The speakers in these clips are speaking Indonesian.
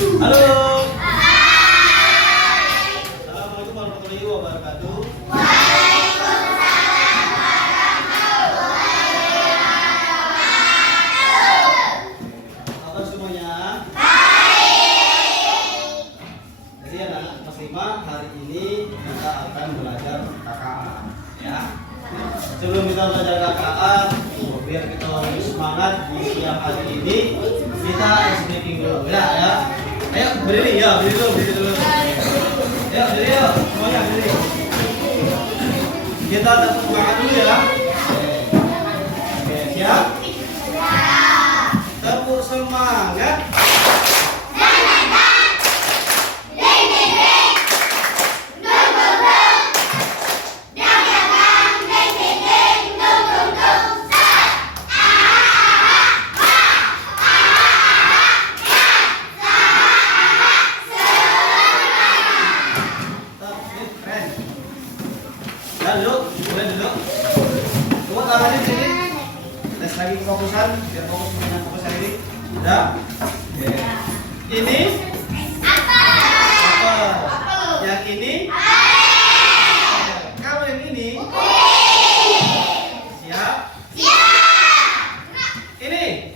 Halo. Assalamualaikum warahmatullahi wabarakatuh. Kabar semuanya? Jadi anak kelas 5 hari ini kita akan belajar KKA ya. Sebelum kita belajar KKA, biar kita lebih semangat di siang hari ini, kita speaking dulu ya. Ayo berdiri ya, berdiri dulu. Ayo berdiri ya, semuanya berdiri. Kita tepuk tangan dulu ya. Oke, siap? Tepuk semangat. Coba tangannya sini. Tes lagi fokusan, biar fokus dengan fokus hari ini. Udah? Oke. Ini apel. Yang ini kalau yang ini siap? Ini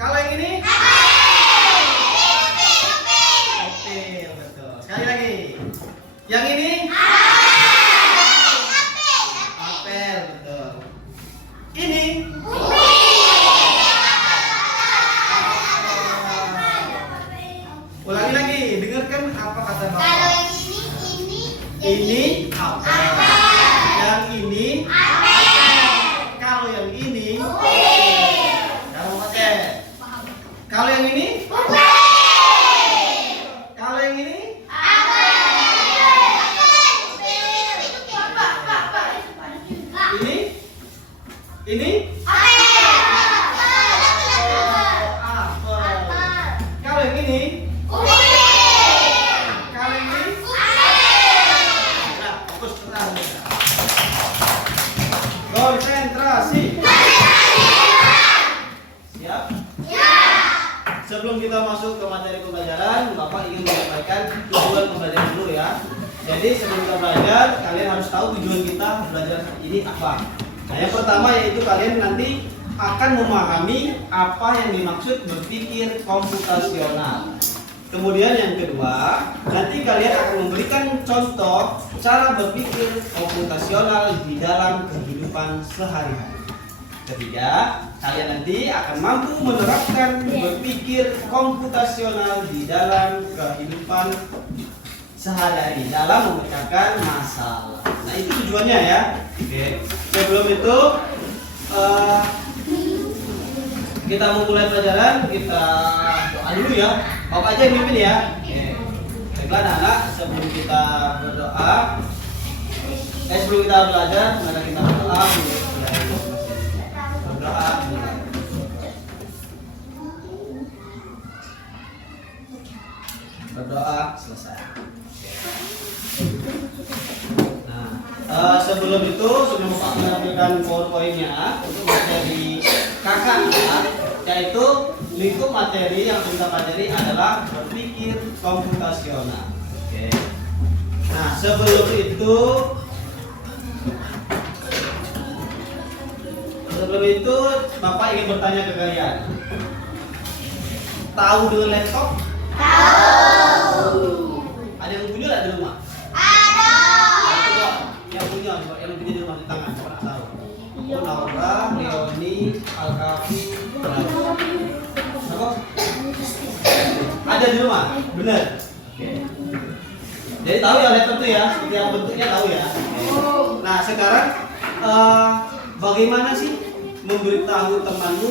kalau yang ini apel, betul. Sekali lagi. Yang ini apel, betul. Ini ulangi lagi, dengarkan apa kata Bapak. Kalau yang Ini apel. Yang ini kalau yang ini kalau pakai. Kalau yang ini kalau yang ini ini apel. Kalau yang ini kalau yang ini nah, fokus tenang. Konsentrasi. Siap? Sebelum kita masuk ke materi pembelajaran, Bapak ingin menyampaikan tujuan pembelajaran dulu ya. Jadi sebelum kita belajar, kalian harus tahu tujuan kita belajar ini apa. Nah, yang pertama yaitu kalian nanti akan memahami apa yang dimaksud berpikir komputasional. Kemudian yang kedua, nanti kalian akan memberikan contoh cara berpikir komputasional di dalam kehidupan sehari-hari. Ketiga, kalian nanti akan mampu menerapkan berpikir komputasional di dalam kehidupan sehari-hari dalam memecahkan masalah. Nah, itu tujuannya ya. Oke. Sebelum itu kita mau mulai pelajaran, kita doa dulu ya. Bapak aja yang mimpin ya. Oke. Baiklah anak-anak, sebelum kita berdoa, sebelum kita belajar, mari kita berdoa. Berdoa. Berdoa selesai. Nah, sebelum itu, sebelum Bapak menampilkan powerpointnya untuk materi KKA, yaitu lingkup materi yang kita pelajari adalah berpikir komputasional. Oke. Nah, sebelum itu Bapak ingin bertanya ke kalian. Tahu dengan laptop? Tahu. Ada yang punya nggak di rumah? Ada. Yang punya di rumah di tangan, siapa tahu? Naura, Leoni, Alkafi, apa? Ada di rumah, benar? Oke. Jadi tahu ya laptop itu ya, seperti yang bentuknya tahu ya. Nah sekarang bagaimana sih memberitahu temanmu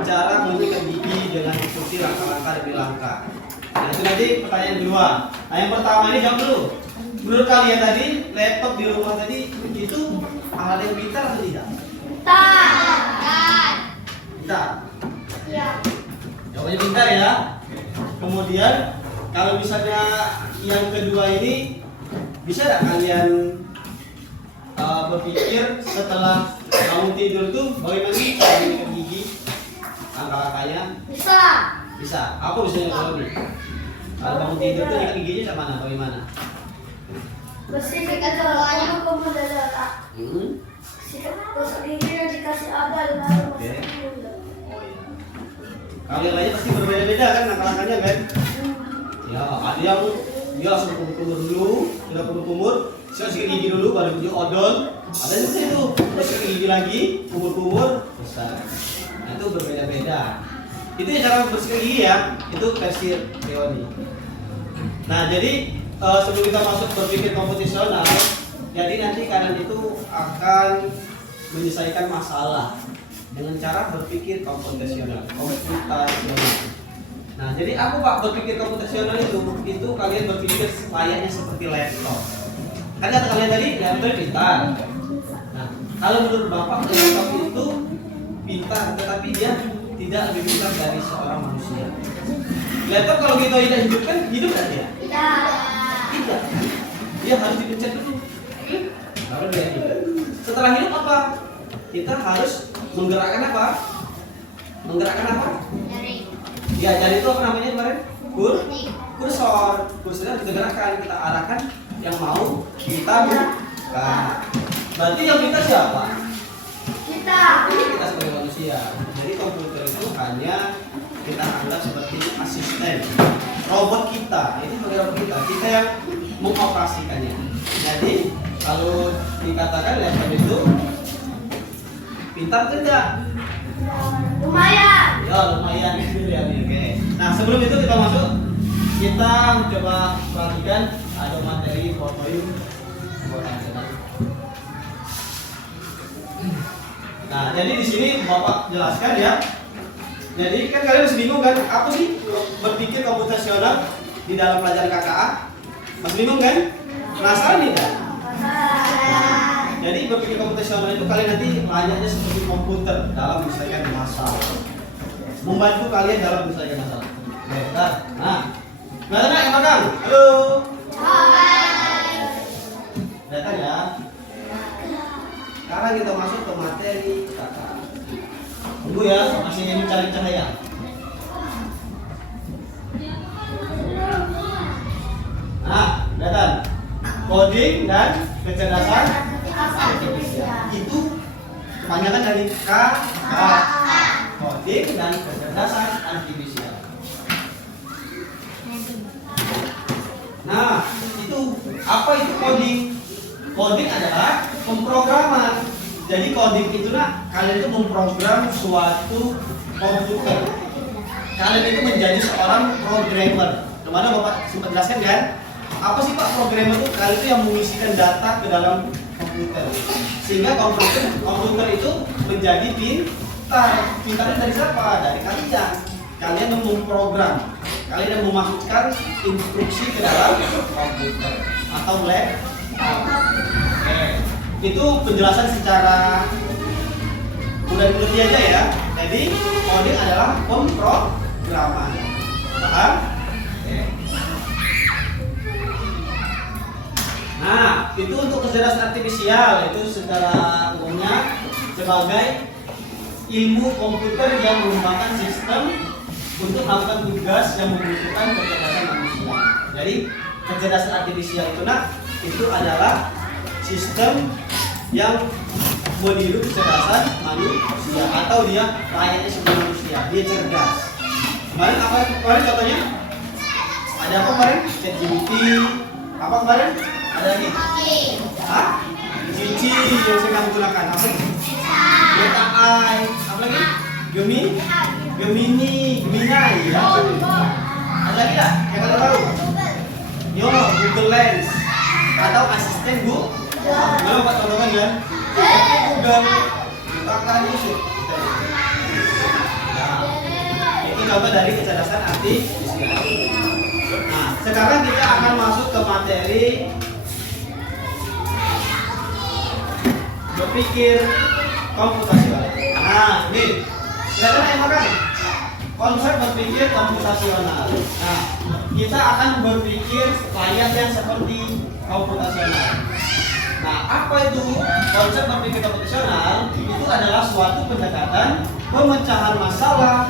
cara menyikat gigi dengan ikuti langkah-langkah demi langkah? Nah itu nanti pertanyaan kedua. Nah yang pertama ini jawab dulu. Menurut kalian tadi laptop di rumah tadi itu alat yang pintar atau tidak? Pintar. Pintar. Iya. Jawabannya pintar ya. Kemudian kalau misalnya yang kedua ini bisa nggak kalian berpikir setelah kamu tidur tuh bagaimana sih cara menyikat gigi? Langkah-langkahnya? Bisa. Bisa. Apa bisa kalau nih? Kalau bangun tidur tuh ikat giginya sama mana? Bagaimana? Bersihkan semuanya kemudian letak. Sikat gosok gigi yang dikasih ada lalu Oke. masuk mulut. Oh iya. Kalian lainnya pasti berbeda-beda kan langkah-langkahnya kan? Ya, ada yang dia langsung kumur-kumur dulu, sudah kumur-kumur, sikat gigi dulu, baru dia odol. Ada yang seperti itu, terus sikat gigi lagi, kumur-kumur, selesai. Nah, itu berbeda-beda. Itu ya cara bersihkan gigi ya, itu versi teori. Nah, jadi sebelum kita masuk berpikir komputasional, jadi nanti kalian itu akan menyelesaikan masalah dengan cara berpikir komputasional. Nah, jadi aku Pak berpikir komputasional itu kalian berpikir layaknya seperti laptop. Kan kata kalian tadi laptop pintar. Nah, kalau menurut Bapak laptop itu pintar, tetapi dia tidak lebih pintar dari seorang manusia. Laptop kalau kita tidak hidupkan, hidup kan dia? Tidak. Dia harus dipencet dulu. Baru dia hidup. Setelah hidup apa? Kita harus menggerakkan apa? Menggerakkan apa? Ya, jadi itu apa namanya kemarin? Kursor. Kursornya kita gerakkan, kita arahkan yang mau kita buka. Berarti yang pintar siapa? Kita Sebagai manusia. Jadi komputer itu hanya kita anggap seperti asisten robot kita. Ini sebagai robot kita yang mengoperasikannya. Jadi kalau dikatakan laptop itu pintar tidak? lumayan. Ya lumayan gitu ya. Oke. Nah sebelum itu kita masuk, kita coba perhatikan ada materi PowerPoint. Nah jadi di sini Bapak jelaskan ya. Jadi kan kalian masih bingung kan? Apa sih berpikir komputasional di dalam pelajaran KKA? Masih bingung kan? Penasaran nih kan? Jadi berpikir komputasional itu kalian nanti layaknya seperti komputer dalam menyelesaikan masalah. Membantu kalian dalam menyelesaikan masalah. Bentar. Nah, mana yang makan? Halo. Datang ya. Sekarang kita masuk ke materi KKA. Tunggu ya, masih ingin mencari cahaya. Nah, datang. Coding dan kecerdasan itu kebanyakan dari KKA. Coding dan kecerdasan artifisial. Nah, itu apa itu coding? Coding adalah pemrograman. Jadi coding itu kalian itu memprogram suatu komputer. Kalian itu menjadi seorang programmer. Kemana Bapak sempat jelaskan kan? Apa sih Pak programmer itu? Kalian itu yang mengisikan data ke dalam komputer. Sehingga komputer itu menjadi pintar. Pintarnya dari siapa? Dari kalian. Kalian yang memprogram. Kalian yang memasukkan instruksi ke dalam komputer atau laptop. Oke. Itu penjelasan secara mudah-mudah aja ya. Jadi coding adalah pemrograman. Paham? Oke. Nah, itu untuk kecerdasan artifisial itu secara umumnya sebagai ilmu komputer yang mengembangkan sistem untuk melakukan tugas yang membutuhkan kecerdasan manusia. Jadi kecerdasan artifisial itu adalah sistem yang meniru kecerdasan manusia atau dia layaknya seperti manusia, dia cerdas. Kemarin apa kemarin contohnya? Ada apa kemarin? ChatGPT. Apa kemarin? Ada lagi? Hah? Cici yang saya kamu gunakan apa lagi? Beta AI. Apa lagi? Gemini ya. Ada lagi tak? Yang kalian tahu? Yo, Google Lens atau asisten Google. Kalau Pak contohkan kan? Google. Gunakan Yusuf. Nah, itu contoh dari kecerdasan artifisial. Nah, sekarang kita akan masuk ke materi berpikir komputasional. Nah, ini kelihatan yang makan konsep berpikir komputasional. Nah, kita akan berpikir layaknya seperti komputasional. Nah, apa itu konsep berpikir komputasional? Itu adalah suatu pendekatan pemecahan masalah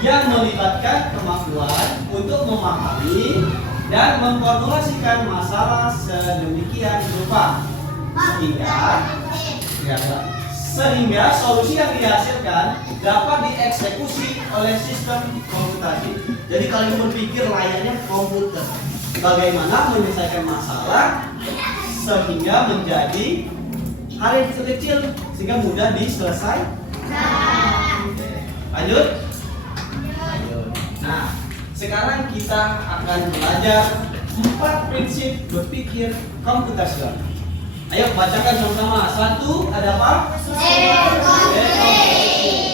yang melibatkan kemampuan untuk memahami dan memformulasikan masalah sedemikian rupa sehingga solusi yang dihasilkan dapat dieksekusi oleh sistem komputasi. Jadi kalian berpikir layaknya komputer, bagaimana menyelesaikan masalah sehingga menjadi hal yang kecil sehingga mudah diselesaikan. Lanjut. Nah, sekarang kita akan belajar 4 prinsip berpikir komputasional. Ayo bacakan sama-sama. 1 ada apa?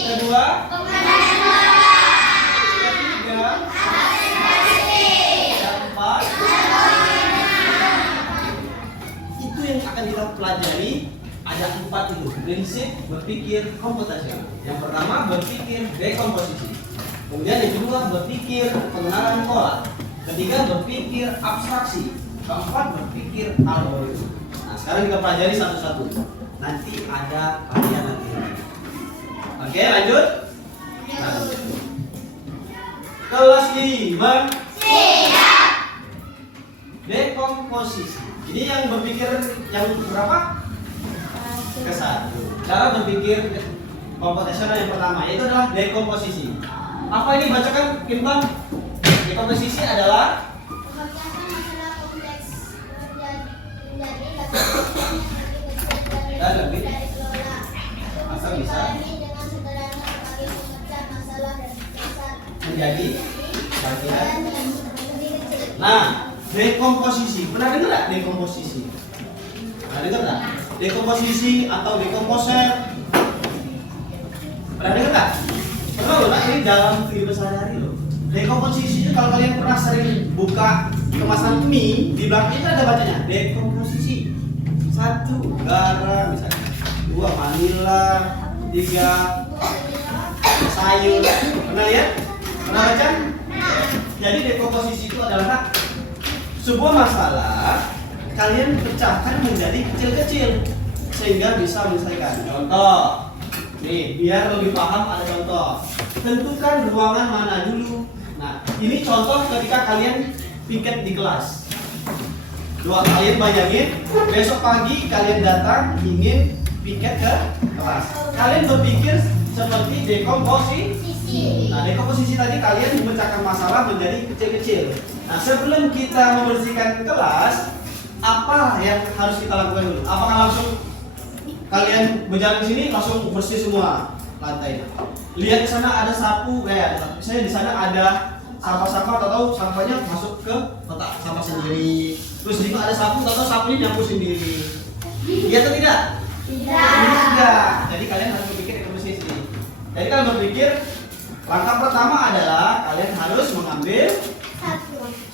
Kedua, ketiga, keempat. Itu yang akan kita pelajari. Ada 4 itu prinsip berpikir komputasional. Yang pertama berpikir dekomposisi. Kemudian yang kedua berpikir pengenalan pola. Ketiga berpikir abstraksi. Keempat berpikir algoritma. Nah sekarang kita pelajari satu-satu. Nanti ada kalian nanti. Oke lanjut. Kelas 5. Siap. Dekomposisi. Ini yang berpikir yang berapa? Ke-1. Cara berpikir komputasional yang pertama yaitu adalah dekomposisi. Apa ini bacakan Kimbang? Dekomposisi adalah Memecahkan masalah kompleks menjadi dan lebih dikelola. Asal bisa Dipahami dengan sederhana sebagai memecah masalah dari besar menjadi bagian. dan yang lebih kecil. Nah, dekomposisi. Pernah dengar nggak dekomposisi? Pernah dengar nggak? Dekomposisi atau dekomposer. Pernah dengar nggak? Pernah loh, nah ini dalam kehidupan sehari-hari loh. Dekomposisi itu kalau kalian pernah sering buka kemasan mie, di belakang itu ada bacanya dekomposisi. 1 garam misalnya, 2 vanila, 3 sayur. Pernah lihat? Pernah baca? Jadi dekomposisi itu adalah sebuah masalah kalian pecahkan menjadi kecil-kecil sehingga bisa menyelesaikan. Contoh, nih biar lebih paham ada contoh. Tentukan ruangan mana dulu. Nah, ini contoh ketika kalian piket di kelas. Kalian bayangin, besok pagi kalian datang ingin piket ke kelas. Kalian berpikir seperti dekomposisi. Nah, dekomposisi tadi kalian memecahkan masalah menjadi kecil-kecil. Nah, sebelum kita membersihkan kelas, apa yang harus kita lakukan dulu? Apakah langsung kalian berjalan ke sini langsung bersih semua lantai? Lihat di sana ada sapu, misalnya di sana ada sampah-sampah atau sampahnya masuk ke kotak sampah sendiri. Terus di ada sapu atau sapunya nyapu sendiri. Iya atau tidak? Tidak. Jadi kalian harus berpikir dekomposisi. Jadi kalian berpikir langkah pertama adalah kalian harus mengambil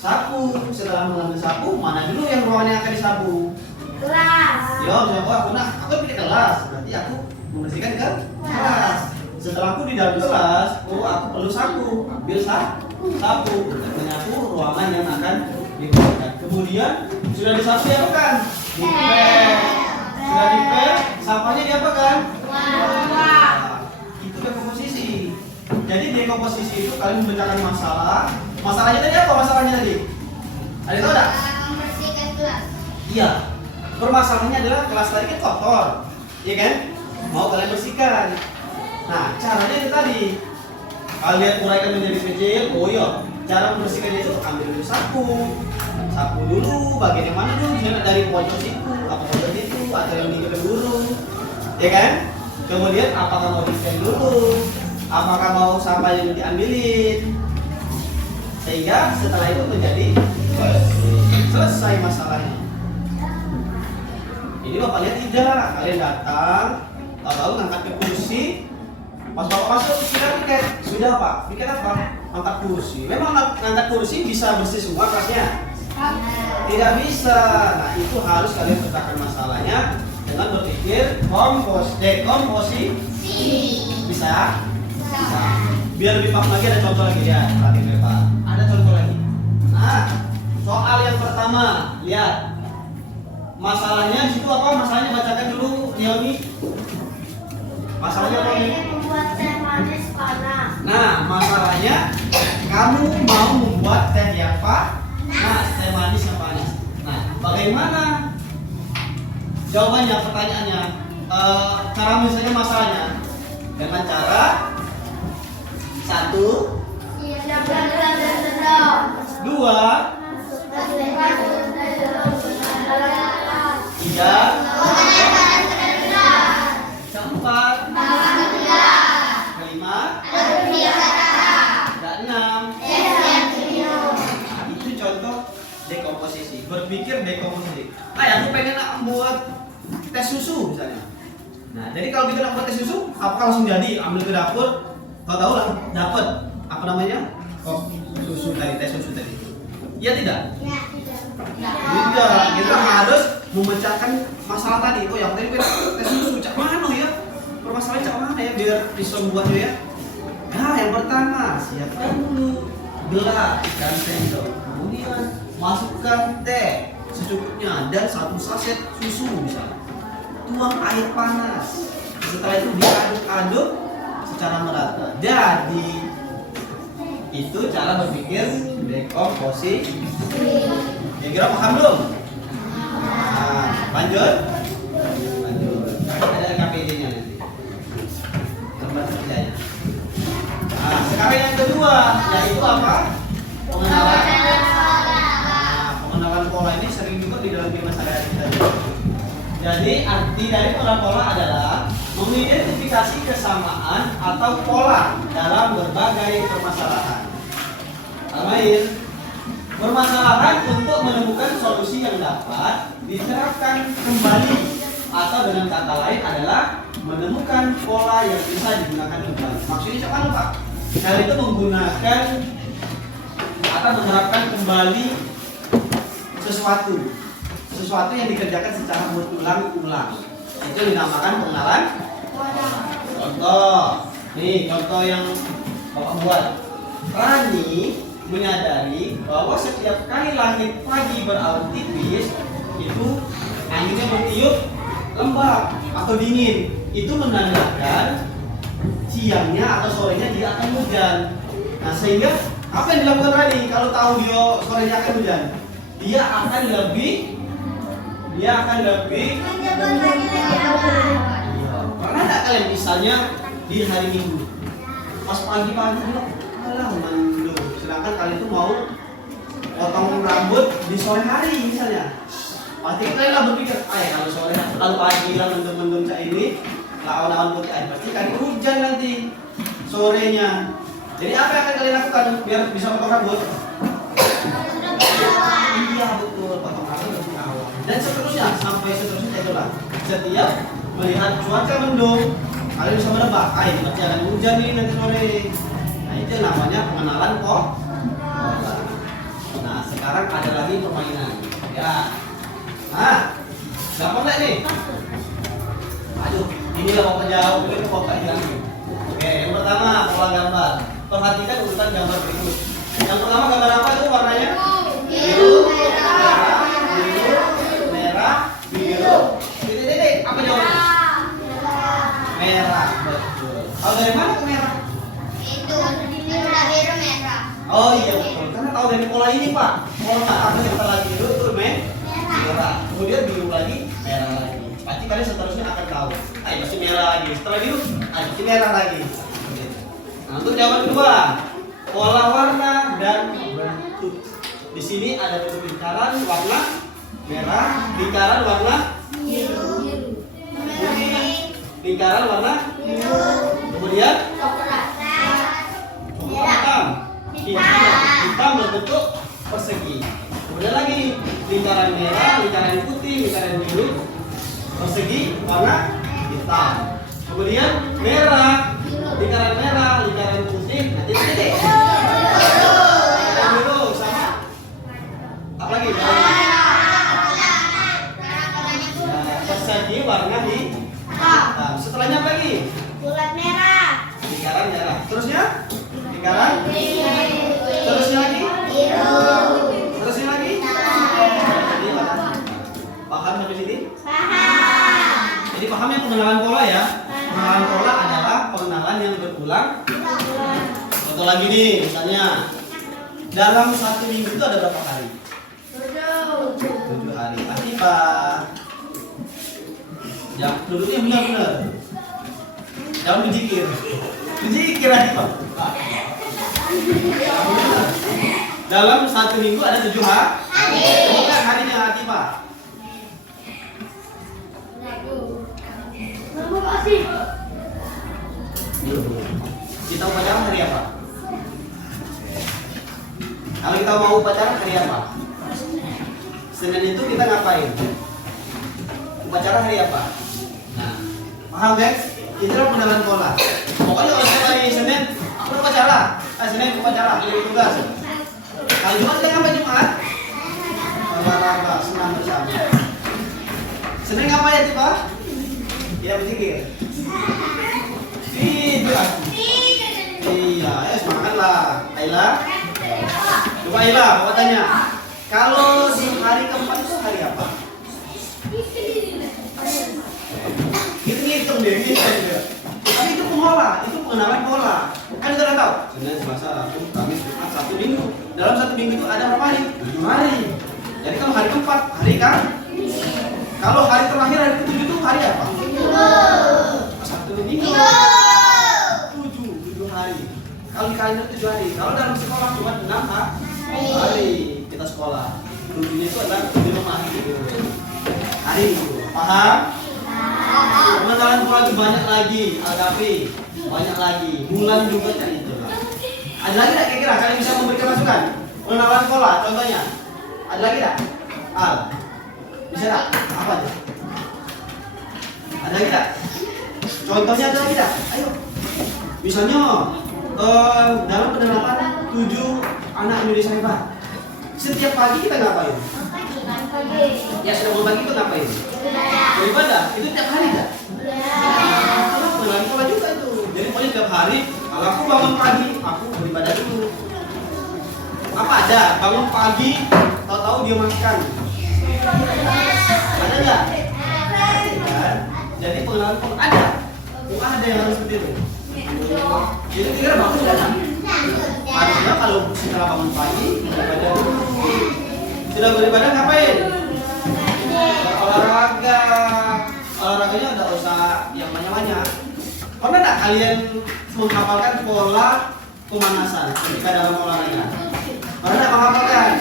sapu. Setelah mengambil sapu, mana dulu yang ruangan yang akan disapu? Kelas. Yo, aku pilih kelas. Berarti aku membersihkan ke kelas. Setelah aku di dalam kelas, aku perlu sapu. Ambil sapu untuk menyapu ruangan yang akan digunakan. Kemudian sudah disapu diapakan? Dipel. Sudah dipel, sampahnya diapakan? Itu dekomposisi. Jadi dekomposisi itu kalian memecahkan masalah. Masalahnya tadi apa? Masalahnya tadi? Ada tahu enggak? Membersihkan kelas. Iya. Permasalahannya adalah kelas tadi kan kotor. Iya kan? Mau kalian bersihkan. Nah, caranya itu tadi. Kalian uraikan menjadi kecil. Oh iya, cara membersihkannya itu ambil dulu sapu. Sapu dulu, bagian yang mana dulu? Misalnya dari pojok situ, apa pojok itu, atau yang di dulu. Ya kan? Kemudian apakah mau di-scan dulu? Apakah mau sampah yang diambilin? Sehingga setelah itu menjadi selesai masalahnya. Ini bapak lihat tidak, kalian datang, tahu ngangkat ke kursi, pas bapak masuk kira piket, sudah pak, piket apa? Angkat kursi. Memang ngangkat kursi bisa bersih semua kelasnya? Tidak bisa. Nah itu harus kalian pecahkan masalahnya dengan berpikir dekomposisi. Bisa? Bisa. Biar lebih paham lagi ada contoh lagi ya, perhatiin Pak. Ada contoh lagi. Nah, soal yang pertama, lihat. Masalahnya di situ apa? Masalahnya bacakan dulu, Leoni. Masalahnya apa ini? Membuat teh manis panas. Nah, masalahnya kamu mau membuat teh yang panas, teh manis yang panas. Nah, bagaimana jawabannya, pertanyaannya? Cara misalnya masalahnya dengan cara satu, dua, tiga, keempat, kelima, dan enam. Nah, itu contoh dekomposisi. Berpikir dekomposisi. Aku pengen buat tes susu misalnya. Nah, jadi kalau kita nak buat tes susu, apakah langsung jadi ambil ke dapur? Kau tahu lah, dapat apa namanya? Susu tadi, tes susu tadi. Iya tidak? Tidak. Kita harus memecahkan masalah tadi. Oh, yang tadi kita tes susu, cak mana ya? Permasalahan cak mana ya biar bisa membuatnya ya? Nah, yang pertama, siapkan dulu gelas dan sendok. Kemudian masukkan teh secukupnya dan 1 saset susu misalnya. Tuang air panas. Setelah itu diaduk-aduk secara merata. Jadi itu cara berpikir dekomposisi. Kira-kira paham belum? Nah, lanjut. Ada KPD-nya nanti. Tempat kerjanya. Nah, sekarang yang kedua yaitu apa? Pengenalan. Nah, pengenalan pola ini sering juga di dalam kehidupan sehari-hari kita. Jadi arti dari pengenalan pola adalah mengidentifikasi kesamaan atau pola dalam berbagai permasalahan. Lain, permasalahan untuk menemukan solusi yang dapat diterapkan kembali, atau dengan kata lain adalah menemukan pola yang bisa digunakan kembali. Maksudnya apa Pak? Hal itu menggunakan atau menerapkan kembali sesuatu yang dikerjakan secara berulang-ulang. Itu dinamakan pengenalan. Contoh yang Bapak buat. Rani menyadari bahwa setiap kali langit pagi berawan tipis, itu anginnya bertiup lembab atau dingin. Itu menandakan siangnya atau sorenya dia akan hujan. Nah, sehingga apa yang dilakukan Rani kalau tahu dia sorenya akan hujan? Dia akan lebih pernah nggak kalian misalnya di hari Minggu pas pagi-pagi bilang alah mendung, sedangkan kalian tuh mau potong rambut di sore hari misalnya, pasti kalian lah berpikir kalau sore kalau pagi lah mendung-mendung cak ini lawan-lawan putih pasti kan hujan nanti sorenya. Jadi apa yang akan kalian lakukan biar bisa potong rambut? Iya betul, potong rambut lebih awal. Dan seterusnya sampai seterusnya itulah. Setiap melihat cuaca mendung, kalian bisa menebak, berarti akan hujan nih nanti sore. Nah itu namanya pengenalan pola. Nah sekarang ada lagi permainan. Ya. Nah, gampang nggak nih? Aduh, inilah Bapak jauh, ini Bapak hilang. Oke, yang pertama pola gambar. Perhatikan urutan gambar berikut. Yang pertama gambar apa itu warnanya? Biru, merah, biru. Titik-titik, apa jawabannya? Merah, betul. Tahu dari mana ke merah? Itu biru merah. Oh iya betul, karena tahu dari pola ini Pak. Pola apa setelah biru itu merah. Kemudian biru lagi, merah lagi. Pasti kalian seterusnya akan tahu. Pasti merah lagi. Setelah biru, pasti merah lagi. Nah, untuk jawaban kedua, pola warna dan bentuk. Di sini ada bentuk lingkaran warna merah, lingkaran warna putih, lingkaran warna kemudian hitam berbentuk persegi. Kemudian lagi lingkaran merah, lingkaran putih, lingkaran biru, persegi warna hitam. Kemudian merah, lingkaran merah, lingkaran putih, nah titik-titik. Biru sama apa lagi? Persegi warna hitam. Setelahnya apa lagi? Bulat merah. Lingkaran merah. Terusnya? Lingkaran? Terusnya lagi? Biru. Terusnya lagi? Jadi paham sampai sini? Paham. Jadi paham yang pengenalan pola ya? Pengenalan pola adalah pengenalan yang berulang Contoh lagi nih, misalnya dalam 1 minggu itu ada berapa hari? 7 hari. Atifah. Jangan duduknya benar-benar. Jangan berzikir. Berzikir Atifah. Dalam 1 minggu ada 7 hari. Bukan harinya Atifah. Terima kasih. Kita upacara hari apa? Kalau kita mau upacara hari apa? Senin itu kita ngapain? Upacara hari apa? Nah, paham guys? Itulah pengenalan pola. Pokoknya kalau saya hari Senin, aku upacara. Senin upacara, pilih tugas. Kalau Jumat saya ngapain Jumat? Olahraga, senam bersama. Senin ngapain ya, Pak? Ya berzikir. Itu aku. Iya, semangatlah. Aila. Coba Aila, mau tanya. Kalau di hari keempat itu hari apa? Hitung deh, hitung deh. Tapi itu pengolah, itu pengenalan pola. Kan kita udah tahu. Senin, Selasa, Rabu, Kamis, Jumat, Sabtu, Minggu. Dalam 1 minggu itu ada berapa hari? 7 hari. Jadi kalau hari keempat, hari kan? Kalau hari terakhir, hari ke-7 itu hari apa? Sabtu, Minggu. 7 hari. Kalau di kalender 7 hari. Kalau dalam sekolah cuma 6 hari kita sekolah. Rujunya itu adalah 7 hari. Hari itu. Paham? Pengenalan pola itu banyak lagi. Al-Kafi banyak lagi. Bulan juga cari itu. Ada lagi tak kira-kira kalian bisa memberikan masukan? Pengenalan pola contohnya. Ada lagi tak? Al. Bisa tak? Apa aja? Ada lagi tak? Contohnya ada lagi tak? Ayo. Misalnya dalam penerapan 7 anak Indonesia hebat. Setiap pagi kita ngapain? Ya sudah mau pagi itu ngapain? Beribadah. Itu tiap hari tak? Pengenalan pola juga itu. Jadi pokoknya tiap hari kalau aku bangun pagi, aku beribadah dulu. Apa ada? Bangun pagi, tahu-tahu dia makan. Ada nggak? Ada. Jadi pengenalan pola ada. Ada yang harus seperti itu. Jadi kira bagus kan? Harusnya kalau setelah bangun pagi beribadah dulu. Sudah beribadah ngapain? Olahraga. Olahraganya nggak usah yang banyak-banyak. Pernah nggak kalian menghafalkan pola pemanasan ketika dalam olahraga? Pernah nggak menghafalkan?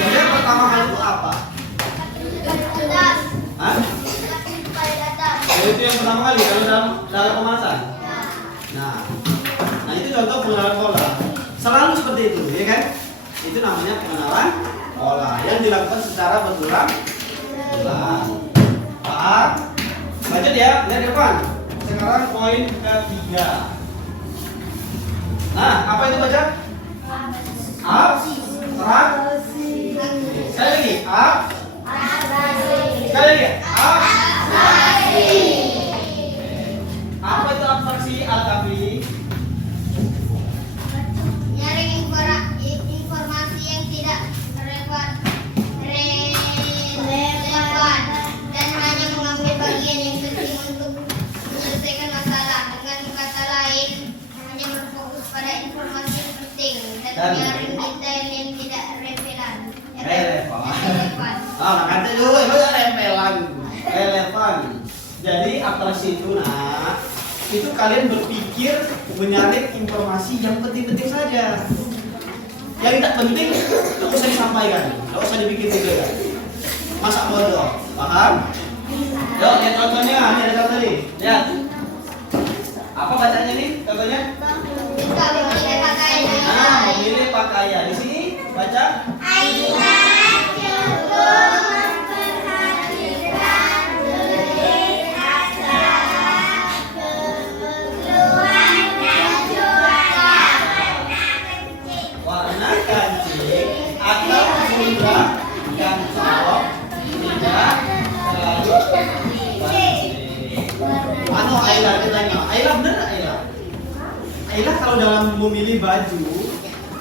Jadi yang pertama kali itu apa? Hah? Itu yang pertama kali kalau dalam pemanasan. Nah itu contoh pengenalan pola. Selalu seperti itu, ya kan? Itu namanya pengenalan pola yang dilakukan secara berulang-ulang. Paham? Lanjut ya, lihat depan. Sekarang poin ketiga. Nah, apa itu baca? Abstraksi. Sekali lagi, sekali lagi, abstraksi. Apa itu abstraksi, Al-Kafi? Nyaring informasi yang tidak relevan dan hanya mengambil bagian yang penting untuk menyelesaikan masalah. Dengan kata lain, hanya berfokus pada informasi yang penting dan menyaring detail yang tidak relevan. Kata dulu itu relevan. Jadi abstraksi itu itu kalian berpikir menyaring informasi yang penting-penting saja. Yang tidak penting tidak usah disampaikan, tidak usah dibikin juga. Masa bodoh, paham? Yuk lihat contohnya, ini ada contoh nih. Lihat. Apa bacanya nih? Contohnya? Kita memilih pakaian. Nah, memilih pakaian. Di sini baca. Aila cukup memperhatikan tulis acara keperluan dan cuaca Warna kancing atau sudah kancing tidak selalu kancing. Anu Aila ditanya, Aila bener nggak Aila? Aila kalau dalam memilih baju,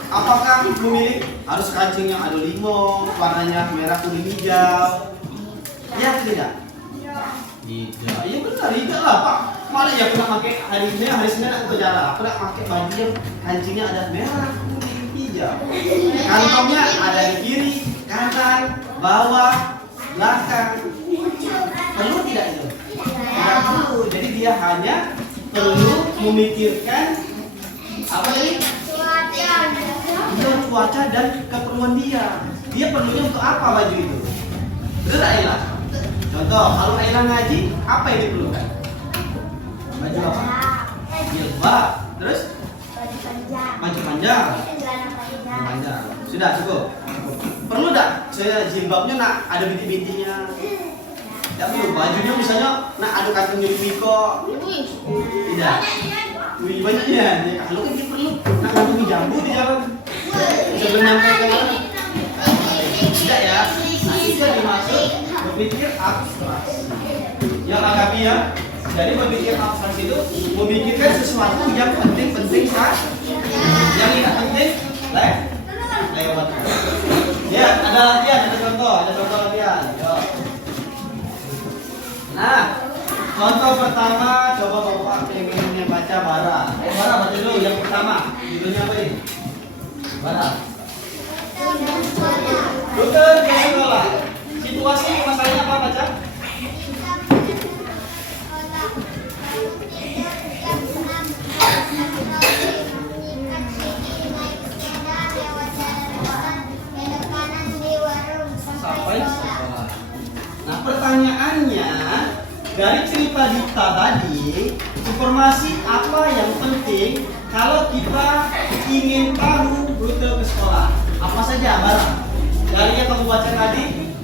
apakah memilih harus kancing yang ada limau, warnanya merah kuning hijau? Ya atau tidak? Tidak. Iya benar, tidak lah Pak. Mana ya pernah pakai hari Senin aku penjara. Pernah pakai baju yang kancingnya ada merah, kuning, hijau. Kantongnya ada di kiri, kanan, bawah, belakang. Perlu tidak itu? Tidak perlu. Jadi dia hanya perlu memikirkan apa tadi? Cuaca dan keperluan dia. Dia perlunya untuk apa baju itu? Betul tak Ayla? Contoh, kalau Ayla ngaji, apa yang diperlukan? Baju apa? Jilbab. Terus? Baju panjang. Panjang. Sudah cukup. Perlu tak? Saya jilbabnya nak ada bintik-bintiknya. Ya perlu. Bajunya misalnya nak ada kantong Miko. Tidak. Wih banyaknya. Ya, kalau kan dia perlu nak kantongi jambu di jalan. Sebelum nyampe ke mana? Tidak ya. Nah itu yang dimaksud berpikir abstrak. Yang agapi ya. Jadi berpikir abstrak itu memikirkan sesuatu yang penting-penting saja. Yang tidak penting, lewat. Ya, ada latihan, ada contoh latihan. Yo. Nah, contoh pertama coba Bapak pengen baca Bara. Bara baca dulu yang pertama. Judulnya apa ini? Bara. Rute ke sekolah. Situasi masalahnya apa baca? Sampai sekolah. Nah pertanyaannya dari cerita Dita tadi, informasi apa yang penting kalau kita ingin tahu rute ke sekolah? Apa saja barang? Dari yang kamu baca tadi,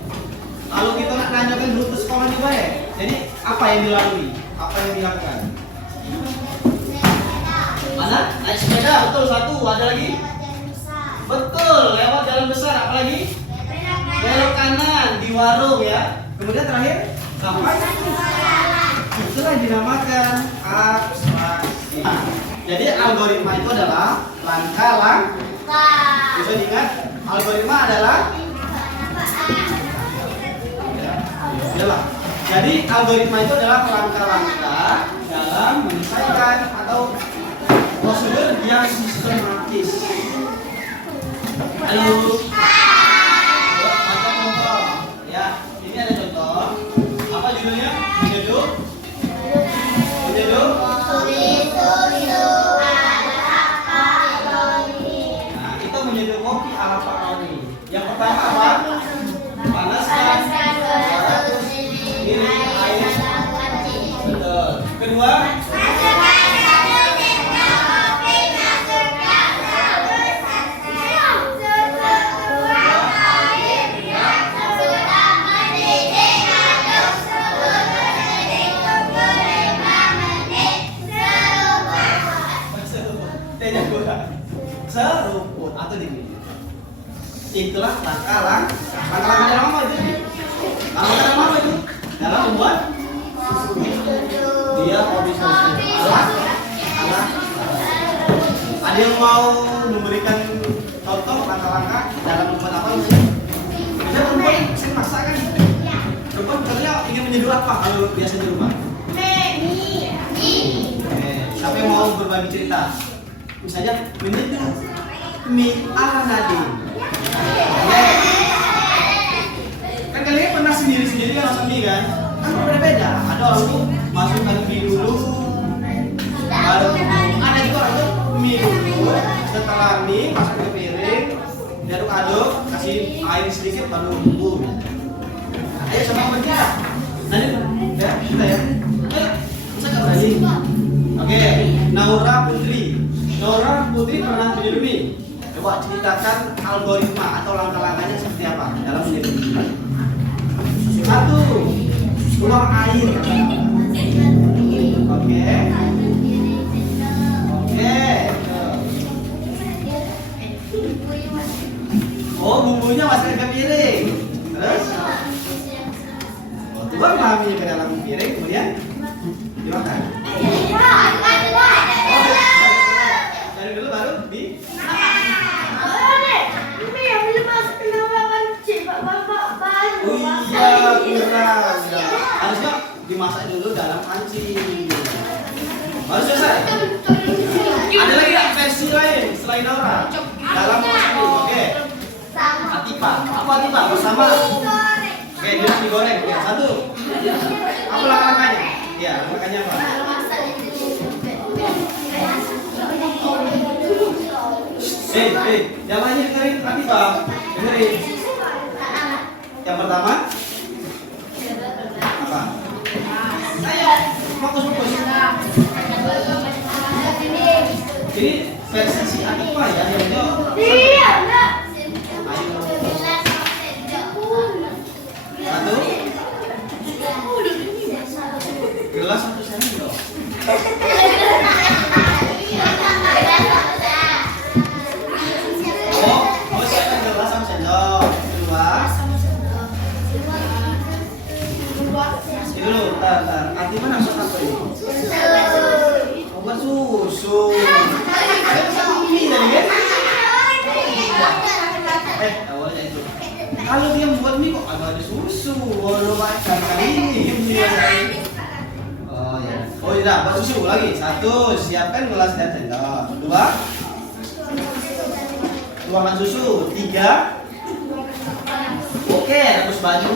kalau kita nak nanyakan rute sekolah juga ya. Jadi apa yang dilalui? Apa yang dilakukan? Mana? Naik sepeda, betul satu. Ada lagi? Betul, lewat jalan besar. Apa lagi? Belok kanan di warung ya. Kemudian terakhir sampai. Itulah yang dinamakan abstraksi. Nah, jadi algoritma itu adalah langkah-langkah. Bisa diingat, algoritma adalah. Yalah. Jadi algoritma itu adalah langkah-langkah dalam menyelesaikan atau prosedur yang sistematis. Halo. Baca contoh. Ya, ini ada contoh. Apa judulnya? Menyeduh. Nah, itu menyeduh kopi ala Pak Roni. Yang pertama apa? Panaskan. Ini air. Betul. Kedua. Seruput atau diminum. Itulah langkah-langkah dalam apa itu? Langkah dalam apa itu? Dalam membuat dia hobi sosial. Ada yang mau memberikan contoh langkah-langkah dalam membuat apa? Bisa perempuan saya paksakan. Perempuan katanya ingin menyeduh apa kalau biasa di rumah? Siapa yang mau berbagi cerita? Misalnya menyeduh mie ala Nadine. Kan kalian pernah sendiri-sendiri kan masak mie kan? Kan berbeda-beda. Ada orang tuh masukkan mie dulu, baru ada juga orang tuh mie dulu. Setelah mie masuk ke piring, diaduk-aduk, kasih air sedikit baru bumbu. Ayo sama kita. Nadine, ya kita ya. Ayo, bisa nggak berani? Oke, Naura Putri pernah menyeduh mie. Coba ceritakan algoritma atau langkah-langkahnya seperti apa dalam menyeduh mie. Satu, tuang air. Oke. Oh, bumbunya masukkan ke piring. Terus tuang mie ke dalam piring, kemudian dimakan. Dari dulu baru di. Oh iya, kurang. Harusnya dimasak Apa Pak? Bersama. Oke, duduk digoreng. Ya, satu. Apa langkah-langkahnya? Ya, langkahnya apa? Jawabannya dengerin nanti Pak. Dengerin. Yang pertama apa? Ayo, fokus. Ini versi si Anifa ya, yang jawab. Iya, Nak. Ayo. Satu. Gelas satu sendok. Oh, siapa gelas sama sendok? Kedua. Ini dulu, tar. Arti mana maksud apa ini? Obat susu. Mie tadi kan? Awalnya itu. Kalau dia membuat mie kok agak ada susu. Waduh, macam kali ini. Oh ya. Oh iya, buat susu lagi. Satu, siapkan gelas dan sendok. Dua, tuangkan susu. Tiga, oke, rebus baju.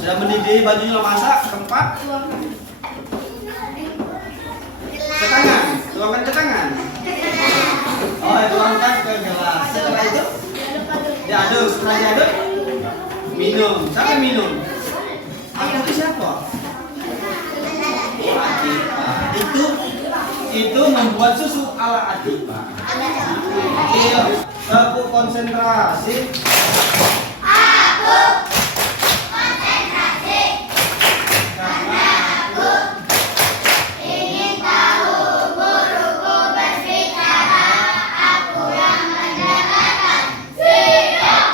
Sudah mendidih, bajunya lo masak. Keempat, tuangkan ke tangan. Oh, tuangkan ke gelas. Setelah itu diaduk. Setelah diaduk, minum. Siapa yang minum? Aku itu siapa? Itu membuat susu ala Atifa. Ayo, tepuk konsentrasi. Karena aku ingin tahu guruku berbicara, aku yang mendengarkan. Siap.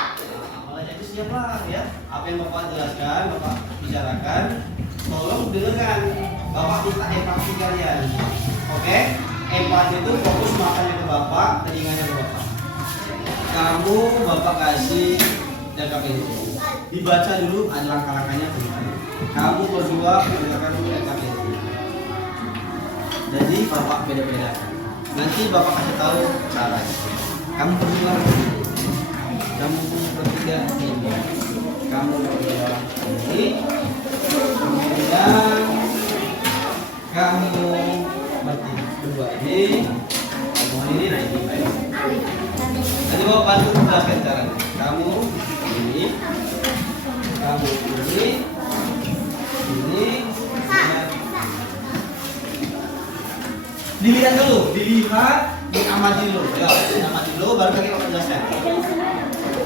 Mulai itu siaplah ya. Apa yang Bapak jelaskan, Bapak bicarakan, tolong dengarkan. Bapak minta empati kalian. Oke? Empati itu fokus makannya ke Bapak, telinganya ke Bapak. Kamu Bapak kasih jaga pintu. Dibaca dulu ada langkah-langkahnya bagaimana. Kamu berdua mendengarkan dulu empati. Jadi Bapak beda-bedakan. Nanti Bapak kasih tahu caranya. Kamu berdua kamu bertiga ini. Kamu berdua ini. Kemudian kamu berdua ini, kamu ini, nah ini baik. Nanti Bapak bantu jelaskan caranya. Kamu ini, kamu ini. Dilihat dulu, diamati dulu. Ya, diamati dulu, baru lagi Bapak jelaskan.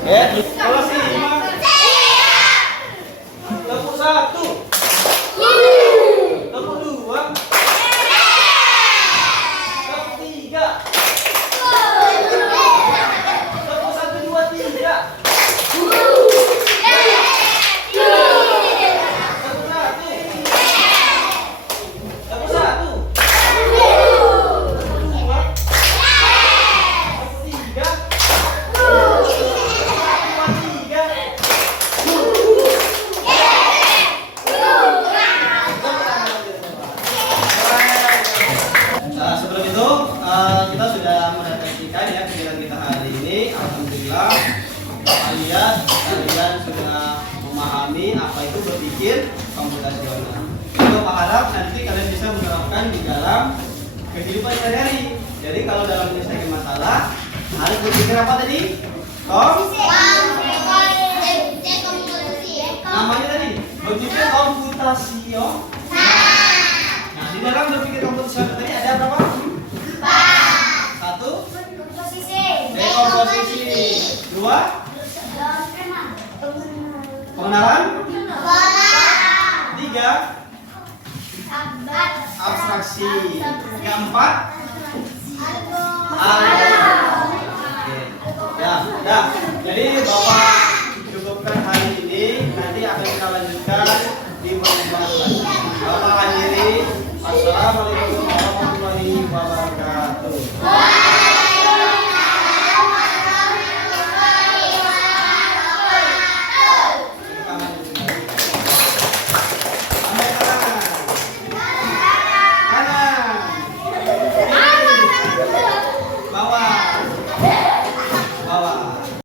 Ya, kalau sih, tepuk satu. Tepuk dua. Tepuk tiga. Tepuk satu, dua, tiga. Tepuk satu. Tepuk satu. Tepuk dua. Tepuk tiga. Tepuk tiga. Sebelum itu kita sudah mendeteksikan ya kegiatan kita hari ini. Alhamdulillah kalian sudah memahami apa itu berpikir komputasional. Kita berharap nanti kalian bisa menerapkan di dalam kehidupan sehari-hari. Jadi kalau dalam menyelesaikan masalah harus berpikir apa tadi? Namanya tadi berpikir komputasional. Nah, di dalam berpikir komputasional tadi ada berapa? Satu, dekomposisi. Dua, pengenalan. Tiga, abstraksi. Keempat, ya. Jadi Bapak cukupkan hari ini. Nanti akan kita lanjutkan di pertemuan selanjutnya. Bapak akhiri. Assalamualaikum.